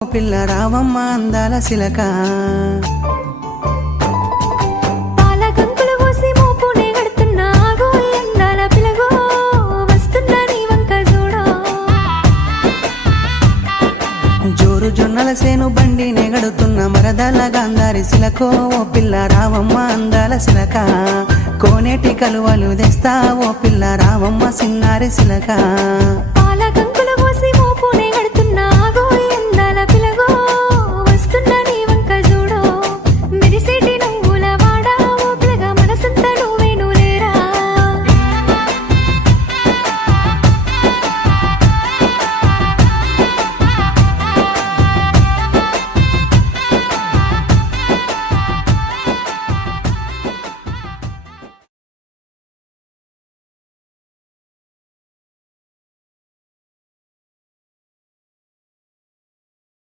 పిల్ల రావమ్మ అందాల సిలక జోరు జొన్నల సేను బండి నెగడుతున్న మరదల గాంధారి సిలకో ఓ పిల్ల రావమ్మ అందాల సిలక కోనేటి కలువలు తెస్తా ఓ పిల్ల రావమ్మ సిన్నారి సిలక